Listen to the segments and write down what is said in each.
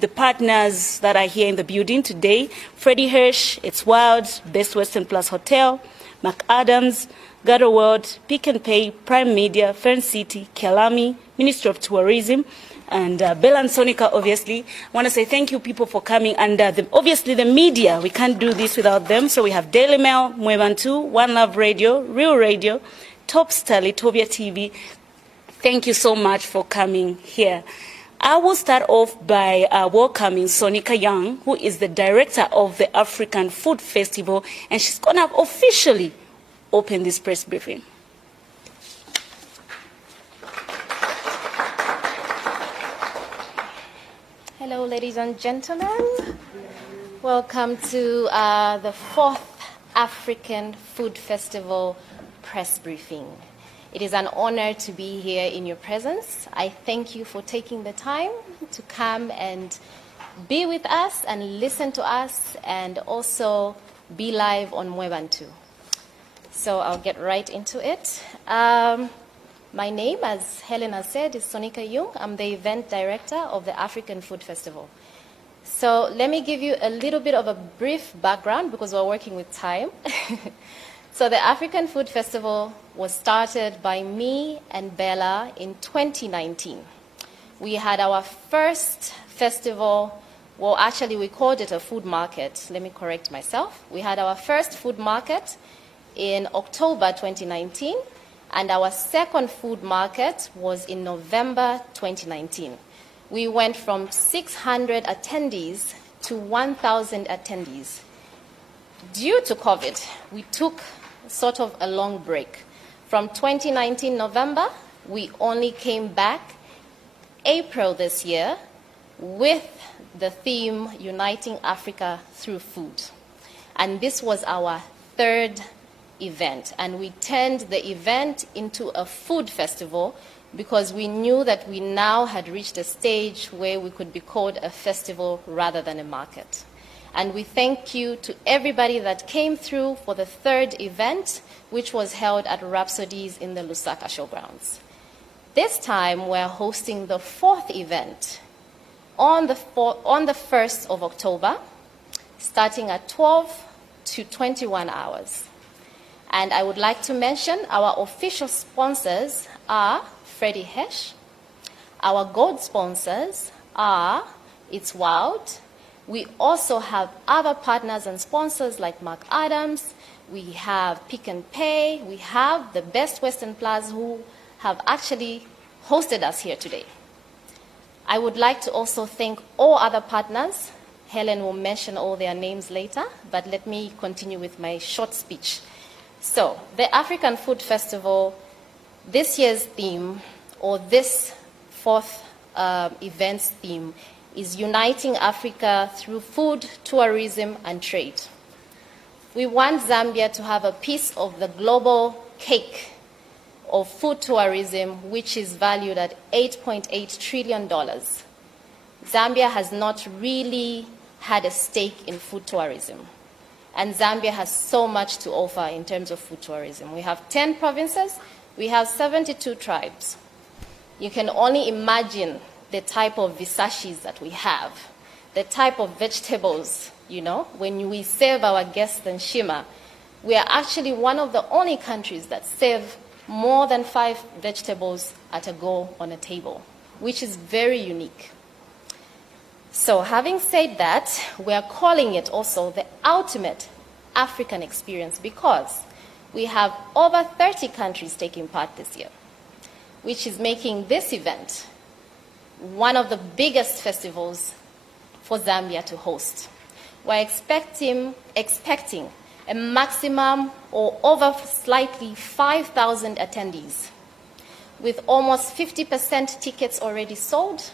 the partners that are here in the building today: Freddie Hirsch, It's Wild, Best Western Plus Hotel, McAdams, Gather World, Pick and Pay, Prime Media, Fern City, Kelami, Ministry of Tourism, and Bella and Sonica, obviously. I want to say thank you, people, for coming. And obviously, the media, we can't do this without them. So we have Daily Mail, Mwebantu, One Love Radio, Real Radio, Top Star, Litovia TV. Thank you so much for coming here. I will start off by welcoming Sonica Young, who is the director of the African Food Festival, and she's going to officially open this press briefing. Hello, ladies and gentlemen. Welcome to the 4th African Food Festival press briefing. It is an honor to be here in your presence. I thank you for taking the time to come and be with us and listen to us, and also be live on Mwebantu. So I'll get right into it. My name, as Helen has said, is Sonica Young. I'm the event director of the African Food Festival. So let me give you a little bit of a brief background, because we're working with time. So the African Food Festival was started by me and Bella in 2019. We had our first festival, well, actually we called it a food market. Let me correct myself. We had our first food market in October 2019, and our second food market was in November 2019. We went from 600 attendees to 1,000 attendees. Due to COVID, we took sort of a long break. From 2019 November, we only came back April this year with the theme Uniting Africa Through Food. And this was our third event, and we turned the event into a food festival because we knew that we now had reached a stage where we could be called a festival rather than a market. And we thank you to everybody that came through for the third event, which was held at Rhapsodies in the Lusaka Showgrounds. This time we're hosting the fourth event on the 1st of October, starting at 12 to 21 hours. And I would like to mention our official sponsors are Freddie Hirsch. Our gold sponsors are It's Wild. We also have other partners and sponsors like McAdams. We have Pick and Pay. We have the Best Western Plus, who have actually hosted us here today. I would like to also thank all other partners. Helen will mention all their names later, but let me continue with my short speech. So, the African Food Festival, this year's theme, or this fourth event's theme, is Uniting Africa Through Food, Tourism, and Trade. We want Zambia to have a piece of the global cake of food tourism, which is valued at $8.8 trillion. Zambia has not really had a stake in food tourism. And Zambia has so much to offer in terms of food tourism. We have 10 provinces, we have 72 tribes. You can only imagine the type of visachis that we have, the type of vegetables, you know. When we serve our guests in Shima, we are actually one of the only countries that serve more than 5 vegetables at a go on a table, which is very unique. So having said that, we are calling it also the ultimate African experience because we have over 30 countries taking part this year, which is making this event one of the biggest festivals for Zambia to host. We're expecting a maximum or over slightly 5,000 attendees, with almost 50% tickets already sold.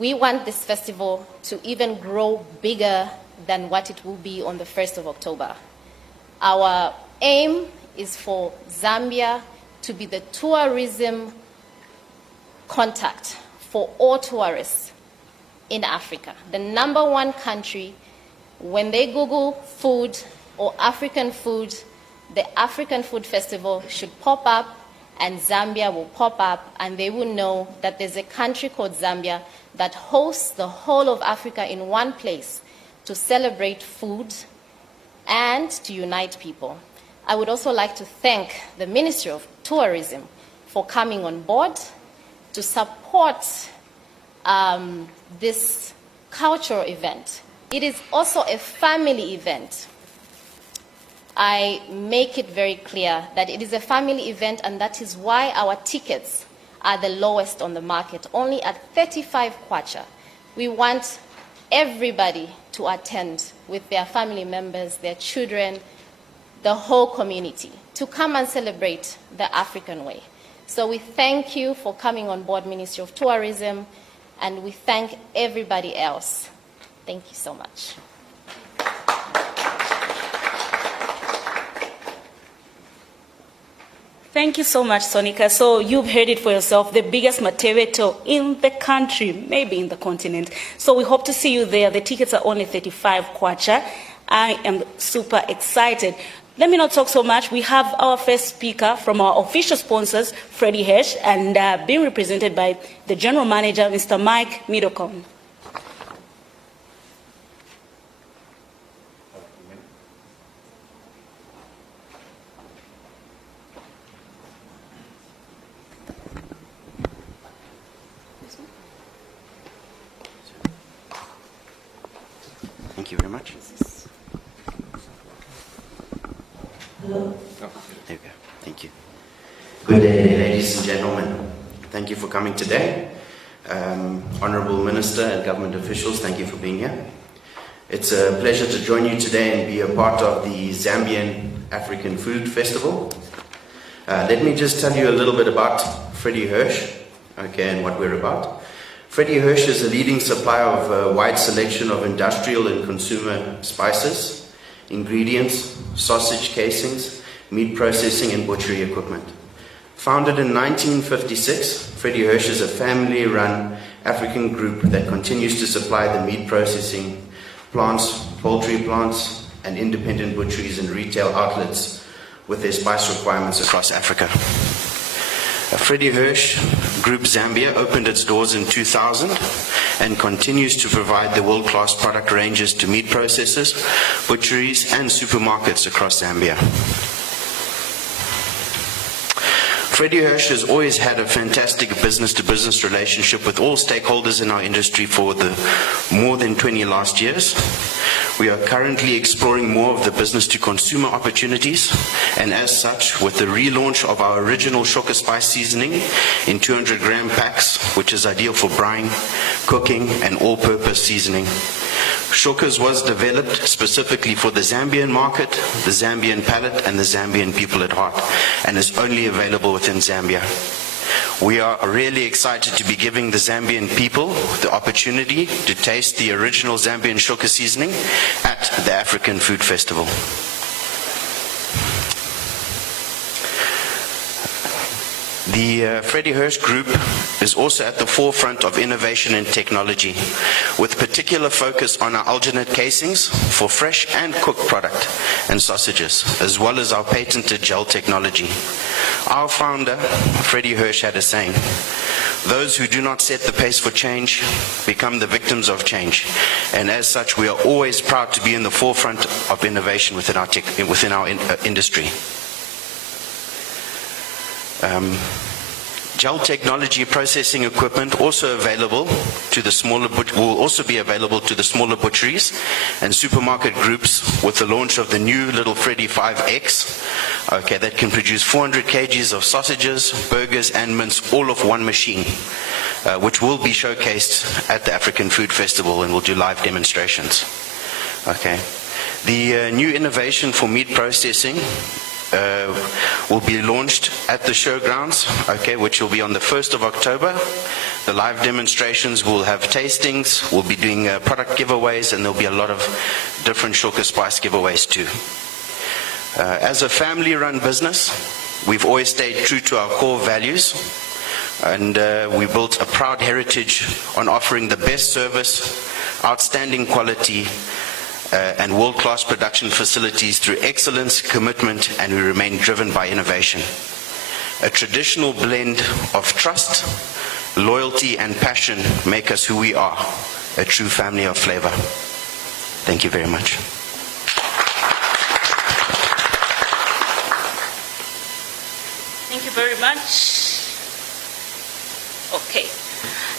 We want this festival to even grow bigger than what it will be on the 1st of October. Our aim is for Zambia to be the tourism contact for all tourists in Africa. The #1 country, when they Google food or African food, the African Food Festival should pop up and Zambia will pop up, and they will know that there's a country called Zambia that hosts the whole of Africa in one place to celebrate food and to unite people. I would also like to thank the Ministry of Tourism for coming on board to support this cultural event. It is also a family event. I make it very clear that it is a family event, and that is why our tickets are the lowest on the market, only at 35 kwacha. We want everybody to attend with their family members, their children, the whole community, to come and celebrate the African way. So we thank you for coming on board, Ministry of Tourism, and we thank everybody else. Thank you so much. Thank you so much, Sonika. So you've heard it for yourself, the biggest Mateweto in the country, maybe in the continent. So we hope to see you there. The tickets are only 35 kwacha. I am super excited. Let me not talk so much. We have our first speaker from our official sponsors, Freddie Hirsch, and being represented by the General Manager, Mr. Mike Middlecombe. Thank you very much. Hello. There we go. Thank you. Good day, ladies and gentlemen. Thank you for coming today. Honorable Minister and government officials, thank you for being here. It's a pleasure to join you today and be a part of the Zambian African Food Festival. Let me just tell you a little bit about Freddie Hirsch, okay, and what we're about. Freddie Hirsch is a leading supplier of a wide selection of industrial and consumer spices, ingredients, sausage casings, meat processing and butchery equipment. Founded in 1956, Freddie Hirsch is a family-run African group that continues to supply the meat processing plants, poultry plants, and independent butcheries and retail outlets with their spice requirements across Africa. Freddie Hirsch Group Zambia opened its doors in 2000 and continues to provide the world-class product ranges to meat processors, butcheries, and supermarkets across Zambia. Freddie Hirsch has always had a fantastic business-to-business relationship with all stakeholders in our industry for the more than 20 last years. We are currently exploring more of the business-to-consumer opportunities, and as such, with the relaunch of our original Shoka spice seasoning in 200-gram packs, which is ideal for brine, cooking, and all-purpose seasoning. Shoka's was developed specifically for the Zambian market, the Zambian palate, and the Zambian people at heart, and is only available within Zambia. We are really excited to be giving the Zambian people the opportunity to taste the original Zambian Shoka seasoning at the African Food Festival. The Freddie Hirsch Group is also at the forefront of innovation and technology, with particular focus on our alginate casings for fresh and cooked product and sausages, as well as our patented gel technology. Our founder, Freddie Hirsch, had a saying: "Those who do not set the pace for change become the victims of change." And as such, we are always proud to be in the forefront of innovation within our industry. Gel technology processing equipment also available to the smaller will also be available to the smaller butcheries and supermarket groups with the launch of the new little Freddie 5X, okay, that can produce 400 kgs of sausages, burgers, and mince, all off one machine, which will be showcased at the African Food Festival, and we'll do live demonstrations. Okay, the new innovation for meat processing will be launched at the showgrounds, okay, which will be on the 1st of October. The live demonstrations will have tastings, we'll be doing product giveaways, and there'll be a lot of different Shoka spice giveaways too. As a family-run business, we've always stayed true to our core values, and we built a proud heritage on offering the best service, outstanding quality, and world-class production facilities through excellence, commitment, and we remain driven by innovation. A traditional blend of trust, loyalty, and passion make us who we are, a true family of flavor. Thank you very much. Thank you very much. Okay.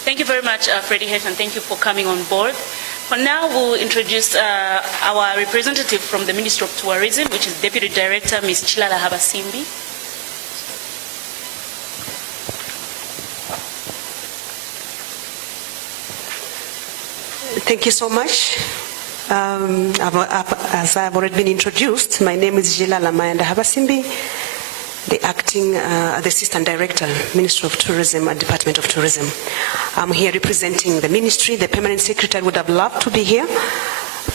Thank you very much, Freddie Hirsch, and thank you for coming on board. For now, we'll introduce our representative from the Ministry of Tourism, which is Deputy Director, Ms. Chilala Habasimbi. Thank you so much. As I've already been introduced, my name is Chilala Mayanda Habasimbi, the Acting Assistant Director, Ministry of Tourism and Department of Tourism. I'm here representing the Ministry. The Permanent Secretary would have loved to be here,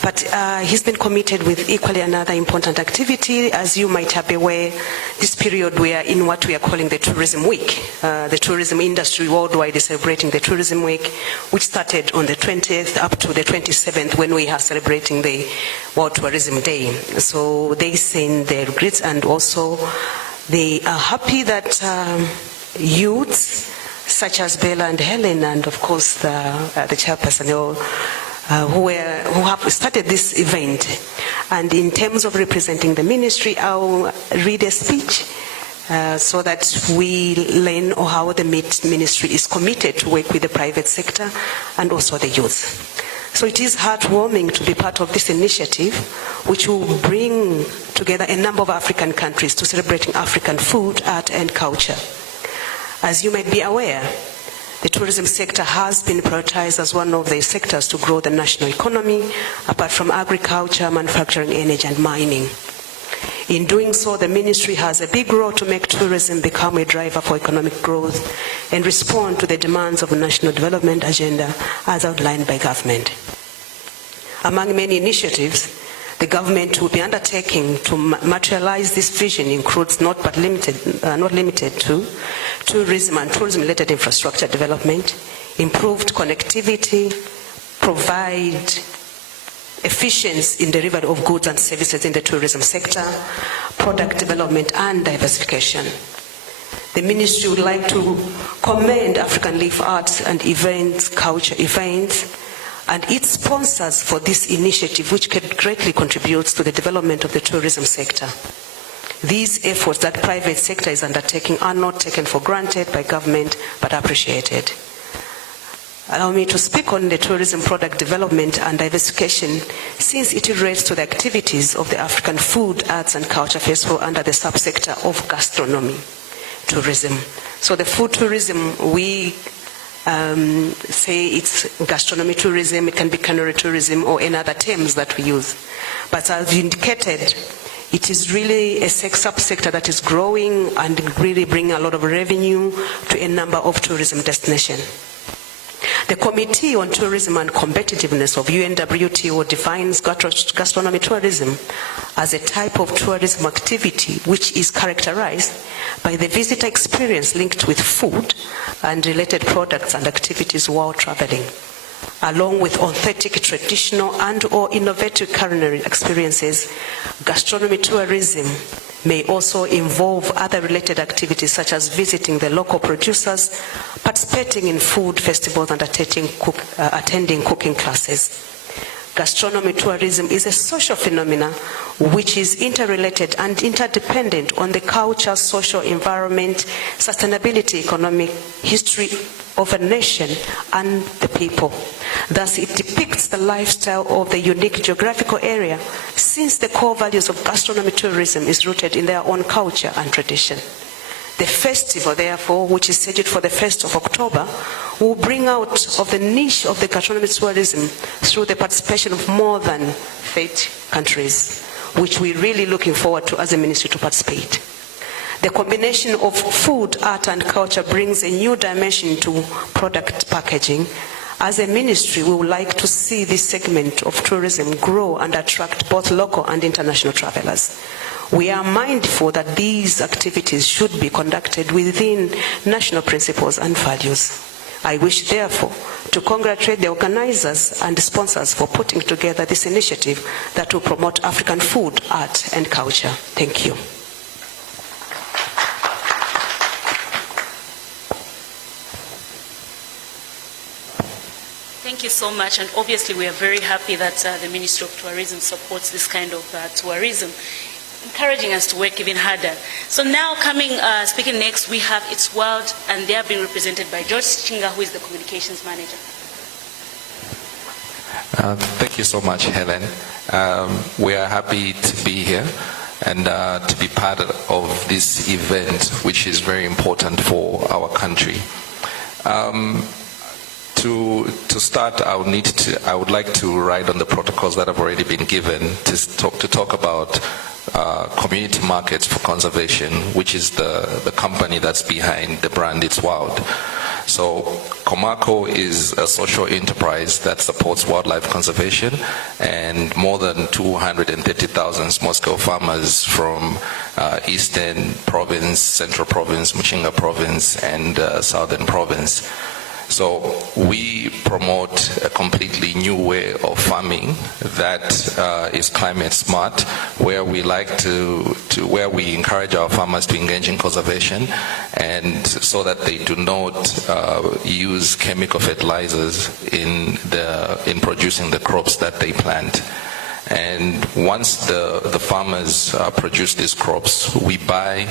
but he's been committed with equally another important activity. As you might have been aware, this period we are in what we are calling the Tourism Week. The tourism industry worldwide is celebrating the Tourism Week, which started on the 20th up to the 27th when we are celebrating the World Tourism Day. So they send their regrets, and also they are happy that youths such as Bella and Helen, and of course the chairperson, who have started this event. And in terms of representing the ministry, I'll read a speech so that we learn how the ministry is committed to work with the private sector and also the youth. So it is heartwarming to be part of this initiative, which will bring together a number of African countries to celebrating African food, art, and culture. As you might be aware, the tourism sector has been prioritized as one of the sectors to grow the national economy, apart from agriculture, manufacturing, energy, and mining. In doing so, the ministry has a big role to make tourism become a driver for economic growth and respond to the demands of the national development agenda as outlined by government. Among many initiatives the government will be undertaking to materialize this vision includes not limited to tourism and tourism-related infrastructure development, improved connectivity, provide efficiency in delivery of goods and services in the tourism sector, product development, and diversification. The ministry would like to commend African Leaf Arts and Events, Culture Events, and its sponsors for this initiative, which greatly contributes to the development of the tourism sector. These efforts that private sector is undertaking are not taken for granted by government, but appreciated. Allow me to speak on the tourism product development and diversification, since it relates to the activities of the African Food, Arts and Culture Festival under the subsector of gastronomy tourism. So the food tourism, we say it's gastronomy tourism, it can be culinary tourism or any other terms that we use. But as indicated, it is really a subsector that is growing and really bringing a lot of revenue to a number of tourism destinations. The Committee on Tourism and Competitiveness of UNWTO defines gastronomy tourism as a type of tourism activity which is characterized by the visitor experience linked with food and related products and activities while traveling, along with authentic, traditional, and/or innovative culinary experiences. Gastronomy tourism may also involve other related activities such as visiting the local producers, participating in food festivals, and attending cooking classes. Gastronomy tourism is a social phenomenon which is interrelated and interdependent on the culture, social environment, sustainability, economic history of a nation and the people. Thus, it depicts the lifestyle of the unique geographical area, since the core values of gastronomy tourism is rooted in their own culture and tradition. The festival, therefore, which is scheduled for the 1st of October, will bring out of the niche of the gastronomy tourism through the participation of more than 30 countries, which we're really looking forward to as a ministry to participate. The combination of food, art, and culture brings a new dimension to product packaging. As a ministry, we would like to see this segment of tourism grow and attract both local and international travelers. We are mindful that these activities should be conducted within national principles and values. I wish, therefore, to congratulate the organizers and sponsors for putting together this initiative that will promote African food, art, and culture. Thank you. you so much. And obviously, we are very happy that the Ministry of Tourism supports this kind of tourism, encouraging us to work even harder. So now speaking next, we have It's Wild, and they are being represented by George Chinga, who is the communications manager. Thank you so much, Helen. We are happy to be here and to be part of this event, which is very important for our country. To start, I would like to write on the protocols that have already been given to talk about Community Markets for Conservation, which is the company that's behind the brand It's Wild. So Comarco is a social enterprise that supports wildlife conservation, and more than 230,000 small-scale farmers from Eastern Province, Central Province, Muchinga Province, and Southern Province. So we promote a completely new way of farming that is climate smart, where we where we encourage our farmers to engage in conservation, and so that they do not use chemical fertilizers in producing the crops that they plant. And once the farmers produce these crops, we buy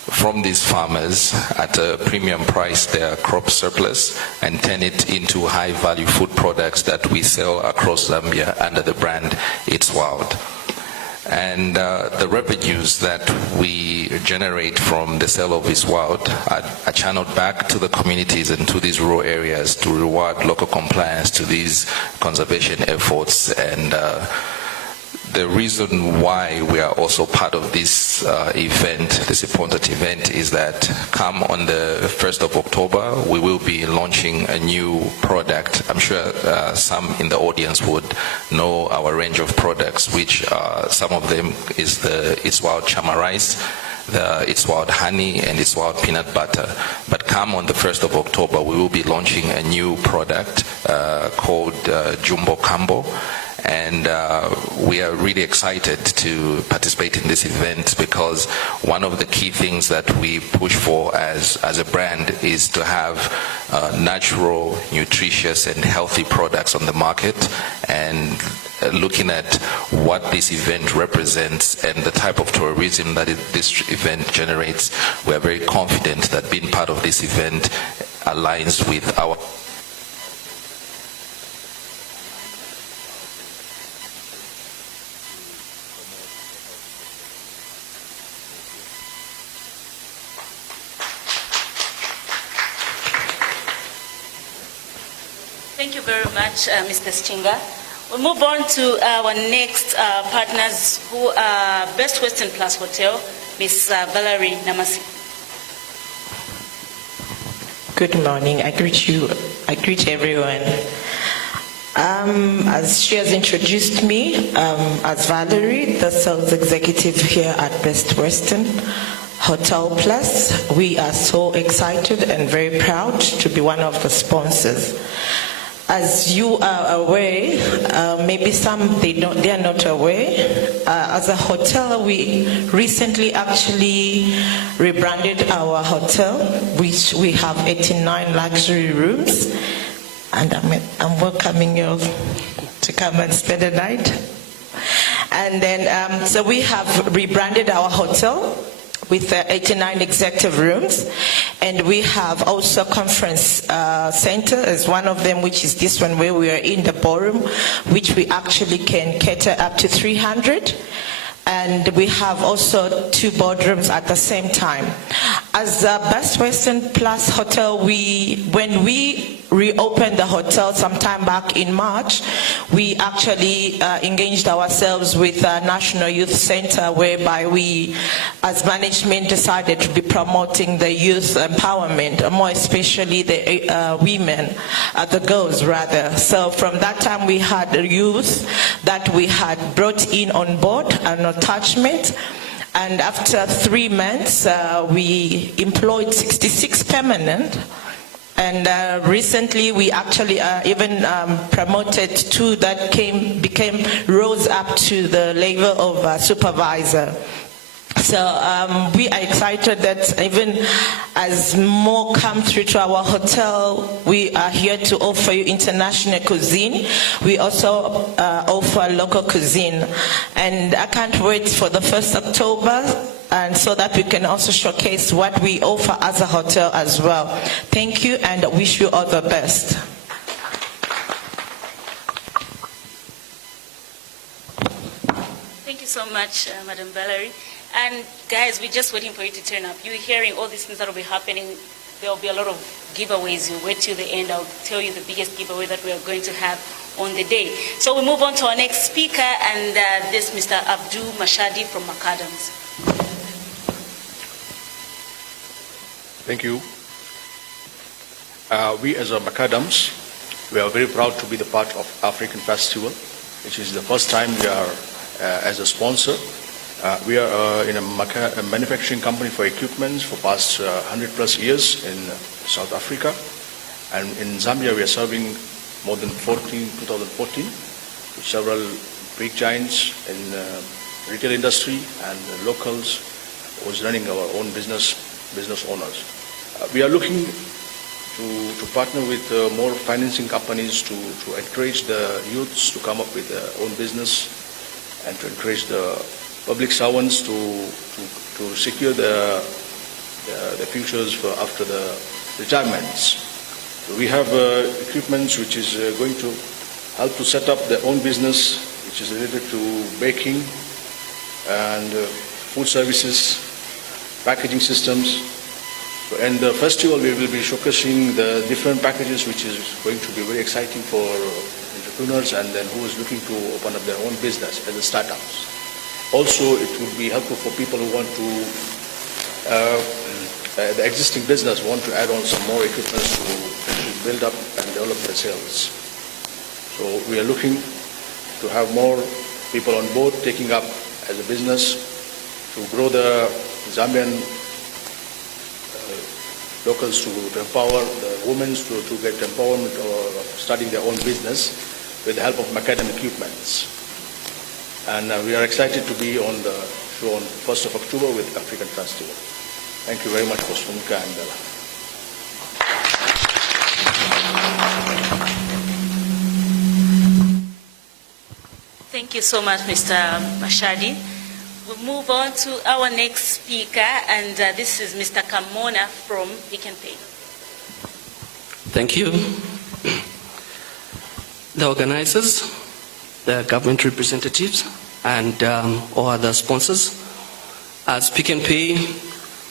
from these farmers at a premium price their crop surplus and turn it into high-value food products that we sell across Zambia under the brand It's Wild. And the revenues that we generate from the sale of It's Wild are channeled back to the communities and to these rural areas to reward local compliance to these conservation efforts. And the reason why we are also part of this event, this important event, is that come on the 1st of October, we will be launching a new product. I'm sure some in the audience would know our range of products, which some of them is the It's Wild Chama Rice, the It's Wild Honey, and It's Wild Peanut Butter. But come on the 1st of October, we will be launching a new product called Jumbo Cambo. And we are really excited to participate in this event, because one of the key things that we push for as a brand is to have natural, nutritious, and healthy products on the market. And looking at what this event represents and the type of tourism that this event generates, we are very confident that being part of this event aligns with our Thank you very much, Mr. Chinga. We'll move on to our next partners, who are Best Western Plus Hotel, Ms. Valerie Namasi. Good morning. I greet you. I greet everyone. As she has introduced me, as Valerie, the sales executive here at Best Western Hotel Plus. We are so excited and very proud to be one of the sponsors. As you are aware, maybe some they are not aware. As a hotel, we recently actually rebranded our hotel, which we have 89 luxury rooms, and I'm welcoming you to come and spend the night. And then, so we have rebranded our hotel with 89 executive rooms, and we have also conference center as one of them, which is this one where we are in the ballroom, which we actually can cater up to 300. And we have also 2 boardrooms at the same time. As a Best Western Plus Hotel, when we reopened the hotel sometime back in March, we actually engaged ourselves with a National Youth Center, whereby we, as management, decided to be promoting the youth empowerment, more especially the women, the girls rather. So from that time, we had youth that we had brought in on board, an attachment. And after 3 months, we employed 66 permanent. And recently, we actually even promoted 2 that rose up to the level of supervisor. So we are excited that even as more come through to our hotel, we are here to offer you international cuisine. We also offer local cuisine. And I can't wait for the 1st October, and so that we can also showcase what we offer as a hotel as well. Thank you, and wish you all the best. Thank you so much, Madam Valerie. And guys, we're just waiting for you to turn up. You're hearing all these things that will be happening. There will be a lot of giveaways. You wait till the end. I'll tell you the biggest giveaway that we are going to have on the day. So we move on to our next speaker, and this Mr. Abdul Mashadi from McAdams. Thank you. We as a McAdams, we are very proud to be the part of African Festival, which is the first time we are as a sponsor. We are in a manufacturing company for equipments for past 100 plus years in South Africa, and in Zambia we are serving more than 2014 to several big giants in retail industry and locals who's running our own business owners. We are looking to partner with more financing companies to encourage the youths to come up with their own business and to encourage the public servants to secure the futures for after the retirements. So we have equipment which is going to help to set up their own business, which is related to baking and food services, packaging systems. So, and the festival we will be showcasing the different packages, which is going to be very exciting for entrepreneurs and then who is looking to open up their own business as a startups. Also, it would be helpful for people who want to, the existing business want to add on some more equipment to build up and develop their sales. So we are looking to have more people on board taking up as a business to grow the Zambian locals to empower the women to get empowerment or starting their own business with the help of McAdam equipments. And we are excited to be on the show on 1st of October with African Festival. Thank you very much for Sumika and Bella. Thank you so much, Mr. Mashadi. We'll move on to our next speaker, and this is Mr. Kamona from Pick n Pay. Thank you. The organizers, the government representatives, and all other sponsors. As Pick n Pay,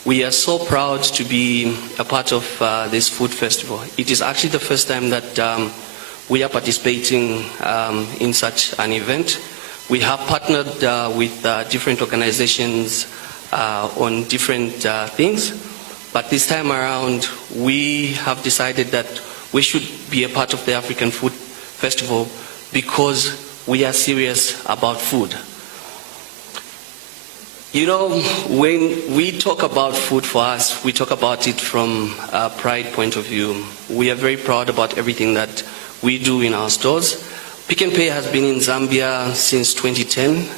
we are so proud to be a part of this food festival. It is actually the first time that we are participating in such an event. We have partnered with different organizations on different things, but this time around we have decided that we should be a part of the African Food Festival because we are serious about food. You know, when we talk about food for us, we talk about it from a pride point of view. We are very proud about everything that we do in our stores. Pick n Pay has been in Zambia since 2010.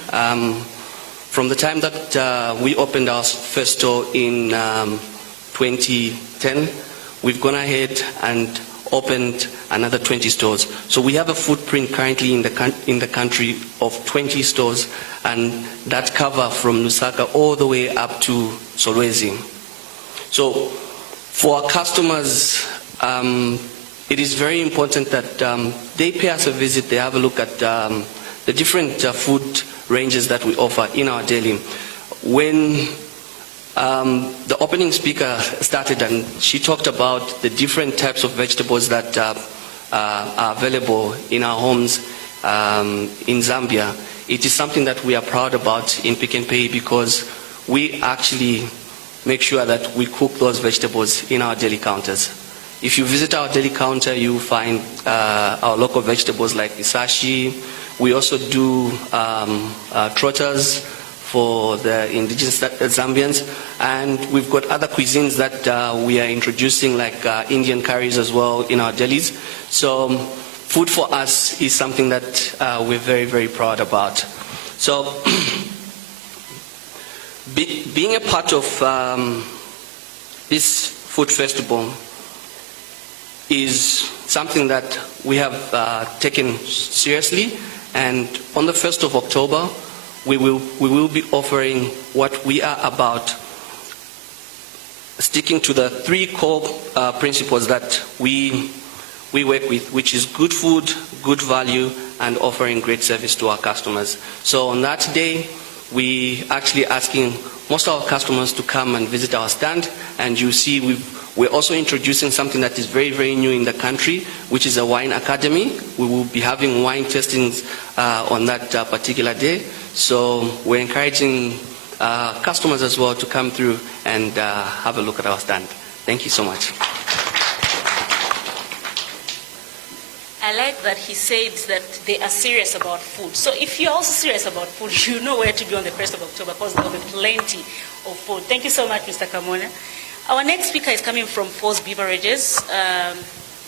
From the time that we opened our first store in 2010, we've gone ahead and opened another 20 stores. So we have a footprint currently in the country of 20 stores, and that cover from Lusaka all the way up to Solwezi. So for our customers, it is very important that they pay us a visit, they have a look at the different food ranges that we offer in our deli. When the opening speaker started and she talked about the different types of vegetables that are available in our homes in Zambia, it is something that we are proud about in Pick n Pay because we actually make sure that we cook those vegetables in our deli counters. If you visit our deli counter, you find our local vegetables like isashi. We also do trotters for the indigenous Zambians, and we've got other cuisines that we are introducing, like Indian curries as well in our delis. So food for us is something that we're very, very proud about. So Being a part of this food festival is something that we have taken seriously, and on the 1st of October, we will be offering what we are about, sticking to the 3 core principles that we work with, which is good food, good value, and offering great service to our customers. So on that day, we actually asking most of our customers to come and visit our stand, and you see we're also introducing something that is very, very new in the country, which is a wine academy. We will be having wine tastings on that particular day. So we're encouraging customers as well to come through and have a look at our stand. Thank you so much. I like that he said that they are serious about food. So if you're also serious about food, you know where to be on the 1st of October, because there will be plenty of food. Thank you so much, Mr. Kamona. Our next speaker is coming from Force Beverages,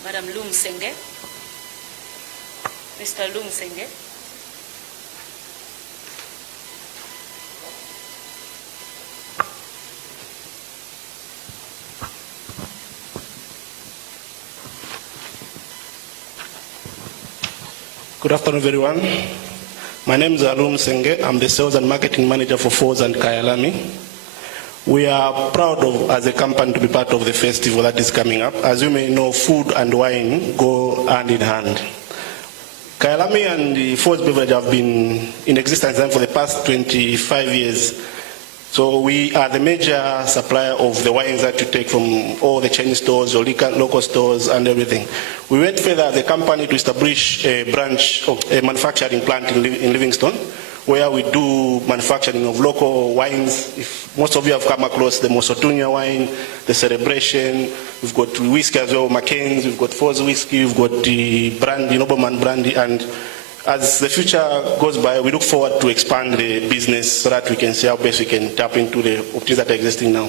Madam Lum Senge. Mr. Lum Senge. Good afternoon, everyone. My name is Alum Senge. I'm the Sales and Marketing Manager for Force and Kyalami. We are proud of, as a company, to be part of the festival that is coming up. As you may know, food and wine go hand in hand. Kyalami and the Force Beverage have been in existence for the past 25 years. So we are the major supplier of the wines that you take from all the chain stores, your local stores, and everything. We went further as a company to establish a branch of a manufacturing plant in Livingstone, where we do manufacturing of local wines. If most of you have come across the Mosotunya wine, the Celebration, we've got whiskey as well, McCain's, we've got Force whiskey, we've got the brandy, Nobleman brandy, and as the future goes by, we look forward to expand the business so that we can see how best we can tap into the opportunities that are existing now.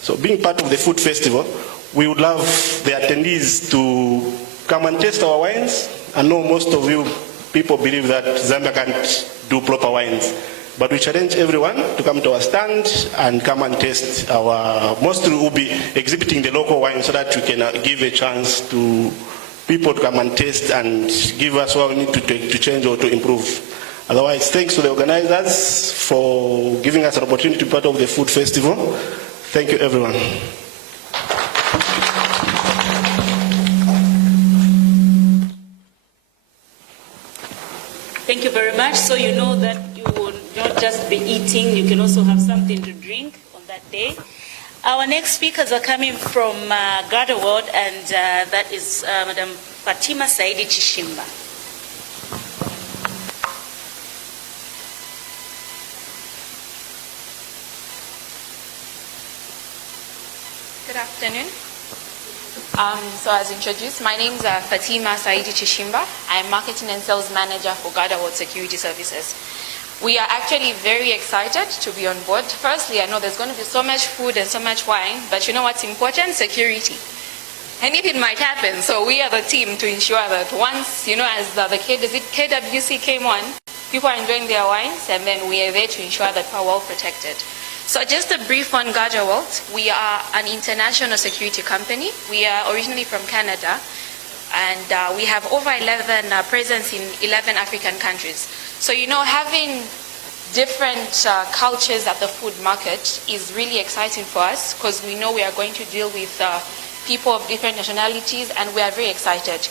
So being part of the food festival, we would love the attendees to come and taste our wines. I know most of you people believe that Zambia can't do proper wines, but we challenge everyone to come to our stand and come and taste our, mostly we'll be exhibiting the local wine so that we can give a chance to people to come and taste and give us what we need to change or to improve. Otherwise, thanks to the organizers for giving us an opportunity to be part of the food festival. Thank you, everyone. Thank you very much. So you know that you will not just be eating, you can also have something to drink on that day. Our next speakers are coming from Garda World, and that is Madam Fatima Saidi Chishimba. Good afternoon. So as introduced, my name is Fatima Saidi Chishimba. I'm Marketing and Sales Manager for Garda World Security Services. We are actually very excited to be on board. Firstly, I know there's going to be so much food and so much wine, but you know what's important? Security. Anything might happen, so we are the team to ensure that once, you know, as the KWC came on, people are enjoying their wines, and then we are there to ensure that we're well protected. So just a brief on Garda World. We are an international security company. We are originally from Canada, and we have over 11 presence in 11 African countries. So, you know, having different cultures at the food market is really exciting for us, because we know we are going to deal with people of different nationalities, and we are very excited.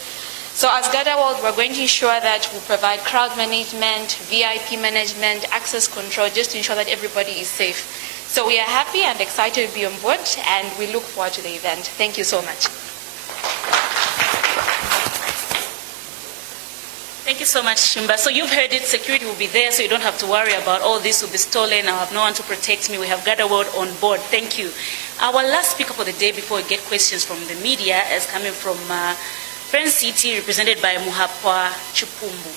So as Garda World, we're going to ensure that we provide crowd management, VIP management, access control, just to ensure that everybody is safe. So we are happy and excited to be on board, and we look forward to the event. Thank you so much. Thank you so much, Shimba. So you've heard it, security will be there, so you don't have to worry about all this will be stolen. I'll have no one to protect me. We have Garda World on board. Thank you. Our last speaker for the day before we get questions from the media is coming from Friends City, represented by Muhapwa Chupumbu.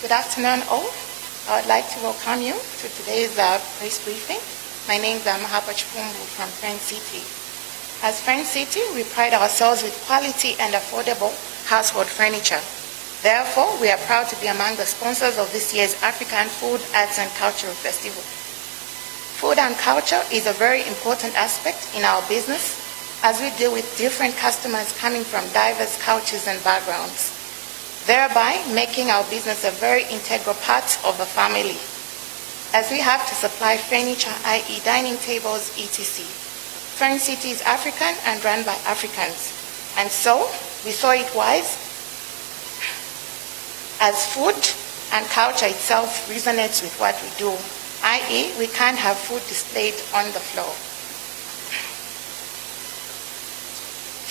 Good afternoon, all. I would like to welcome you to today's press briefing. My name is Mahapa Chupumbu from Friends City. As Fern City, we pride ourselves with quality and affordable household furniture. Therefore, we are proud to be among the sponsors of this year's African Food, Arts and Cultural Festival. Food and culture is a very important aspect in our business as we deal with different customers coming from diverse cultures and backgrounds, thereby making our business a very integral part of the family, as we have to supply furniture, i.e. dining tables, etc. Fern City is African and run by Africans, and so we saw it wise, as food and culture itself resonates with what we do, i.e. we can't have food displayed on the floor.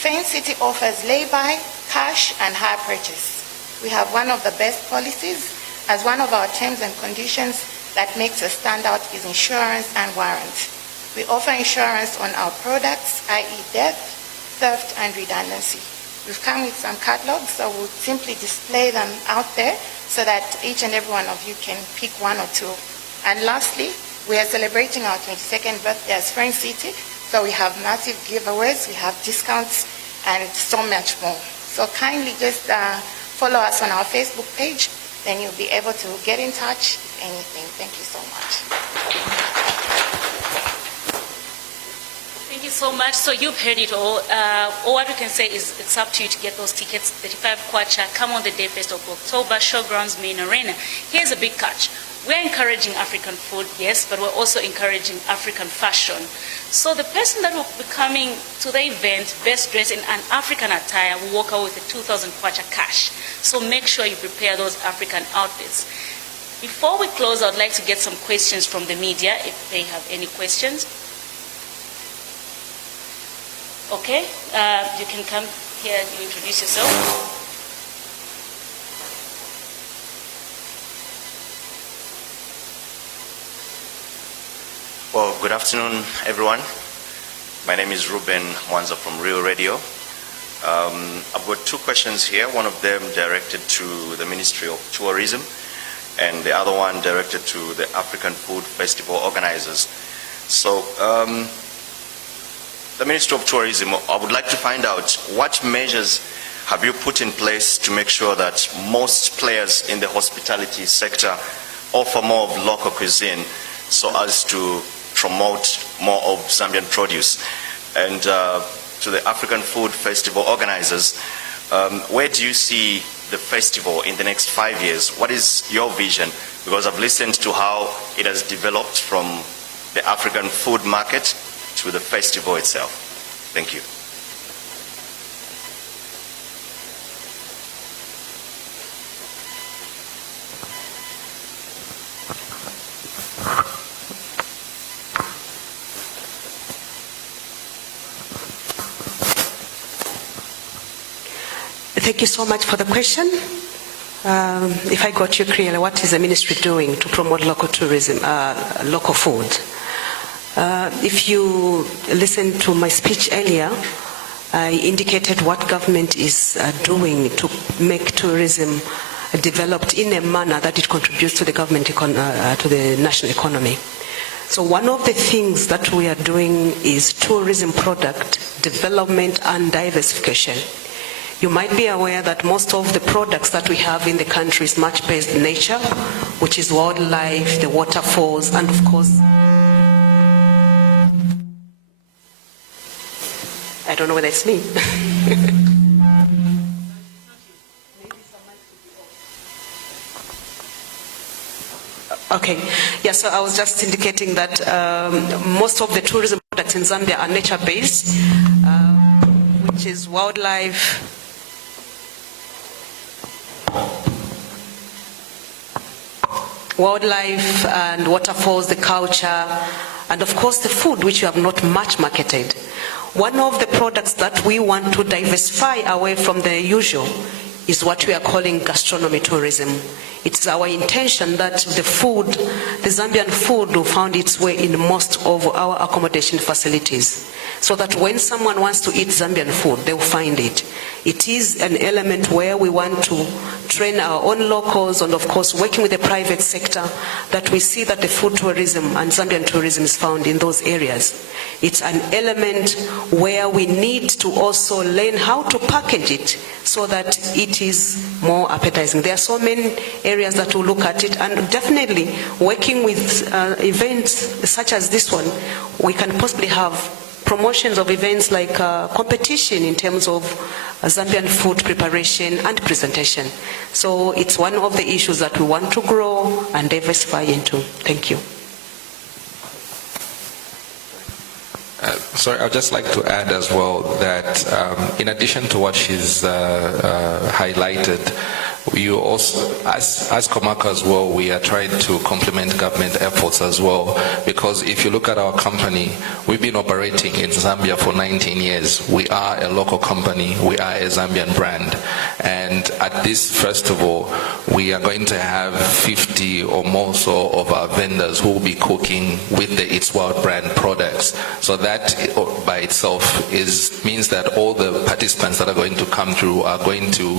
Fern City offers lay-by, cash, and hire purchase. We have one of the best policies, as one of our terms and conditions that makes us stand out is insurance and warrant. We offer insurance on our products, i.e. death, theft, and redundancy. We've come with some catalogs, so we'll simply display them out there so that each and every one of you can pick one or two. And lastly, we are celebrating our 22nd birthday as Fern City, so we have massive giveaways, we have discounts, and so much more. So kindly just follow us on our Facebook page, then you'll be able to get in touch with anything. Thank you so much. Thank you so much. So you've heard it all. All what we can say is it's up to you to get those tickets. 35 Kwacha, come on the day 1st of October, Showgrounds Main Arena. Here's a big catch. We're encouraging African food, yes, but we're also encouraging African fashion. So the person that will be coming to the event, best dressed in an African attire, will walk out with a 2,000 Kwacha cash. So make sure you prepare those African outfits. Before we close, I'd like to get some questions from the media, if they have any questions. Okay, you can come here and introduce yourself. Well, good afternoon, everyone. My name is Ruben Mwanza from Real Radio. I've got two questions here, one of them directed to the Ministry of Tourism and the other one directed to the African Food Festival organizers. So, the Ministry of Tourism, I would like to find out what measures have you put in place to make sure that most players in the hospitality sector offer more of local cuisine so as to promote more of Zambian produce? And to the African Food Festival organizers, where do you see the festival in the next 5 years? What is your vision? Because I've listened to how it has developed from the African food market to the festival itself. Thank you. Thank you so much for the question. If I got you clearly, what is the ministry doing to promote local tourism, local food? If you listened to my speech earlier, I indicated what government is doing to make tourism developed in a manner that it contributes to the government, to the national economy. So one of the things that we are doing is tourism product development and diversification. You might be aware that most of the products that we have in the country is much-based nature, which is wildlife, the waterfalls, and of course, I don't know whether it's me. Okay, yeah, so I was just indicating that most of the tourism products in Zambia are nature-based, which is wildlife, and waterfalls, the culture, and of course the food, which you have not much marketed. One of the products that we want to diversify away from the usual is what we are calling gastronomy tourism. It's our intention that the food, the Zambian food, will find its way in most of our accommodation facilities. so that when someone wants to eat Zambian food, they'll find it. It is an element where we want to train our own locals, and of course working with the private sector, that we see that the food tourism and Zambian tourism is found in those areas. It's an element where we need to also learn how to package it so that it is more appetizing. There are so many areas that will look at it, and definitely working with events such as this one, we can possibly have promotions of events like competition in terms of Zambian food preparation and presentation. So it's one of the issues that we want to grow and diversify into. Thank you. Sorry, I'd just like to add as well that in addition to what she's highlighted, you also, as Komako as well, we are trying to complement government efforts as well, because if you look at our company, we've been operating in Zambia for 19 years. We are a local company, we are a Zambian brand, and at this festival, we are going to have 50 or more so of our vendors who will be cooking with the It's Wild brand products. So that by itself means that all the participants that are going to come through are going to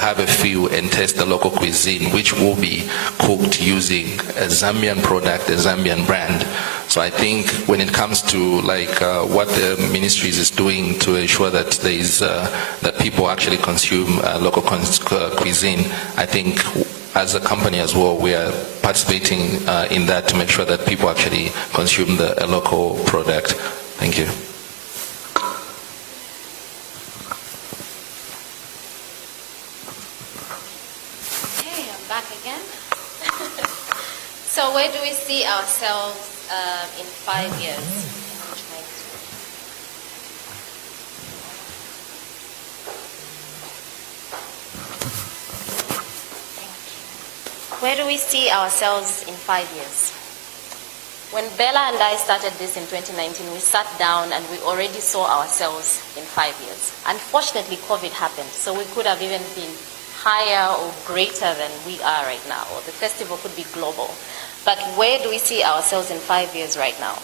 have a feel and taste the local cuisine, which will be cooked using a Zambian product, a Zambian brand. So I think when it comes to what the ministries is doing to ensure that there is that people actually consume local cuisine, I think as a company as well, we are participating in that to make sure that people actually consume a local product. Thank you. So where do we see ourselves in 5 years? Where do we see ourselves in 5 years? When Bella and I started this in 2019, we sat down and we already saw ourselves in 5 years. Unfortunately, COVID happened, so we could have even been higher or greater than we are right now, or the festival could be global. But where do we see ourselves in 5 years right now?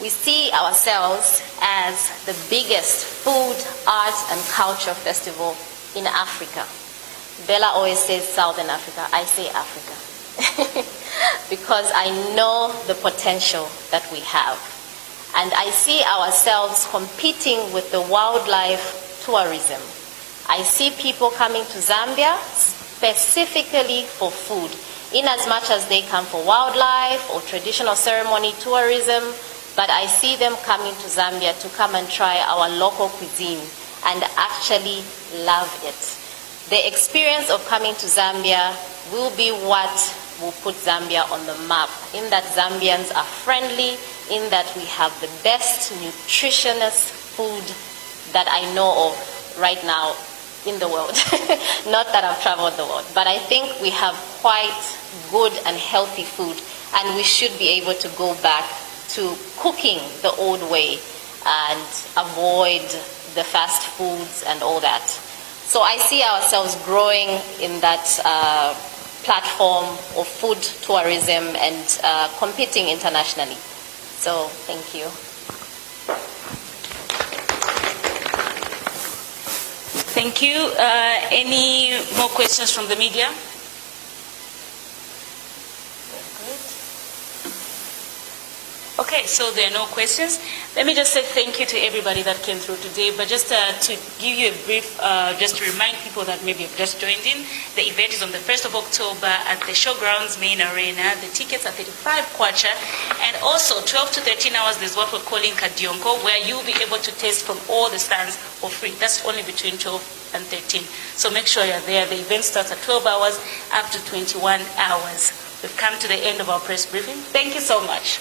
We see ourselves as the biggest food, arts, and culture festival in Africa. Bella always says Southern Africa, I say Africa. Because I know the potential that we have. And I see ourselves competing with the wildlife tourism. I see people coming to Zambia specifically for food, in as much as they come for wildlife or traditional ceremony tourism, but I see them coming to Zambia to come and try our local cuisine and actually love it. The experience of coming to Zambia will be what will put Zambia on the map, in that Zambians are friendly, in that we have the best nutritious food that I know of right now in the world. Not that I've traveled the world, but I think we have quite good and healthy food, and we should be able to go back to cooking the old way and avoid the fast foods and all that. So I see ourselves growing in that platform of food tourism and competing internationally. So thank you. Thank you. Any more questions from the media? Okay, so there are no questions. Let me just say thank you to everybody that came through today. But just to give you a brief, just to remind people that maybe have just joined in, the event is on the 1st of October at the Showgrounds main arena. The tickets are 35 kwacha. And also 12 to 13 hours, there's what we're calling Kadionko, where you'll be able to taste from all the stands for free. That's only between 12 and 13. So make sure you're there. The event starts at 12 hours up to 21 hours. We've come to the end of our press briefing. Thank you so much.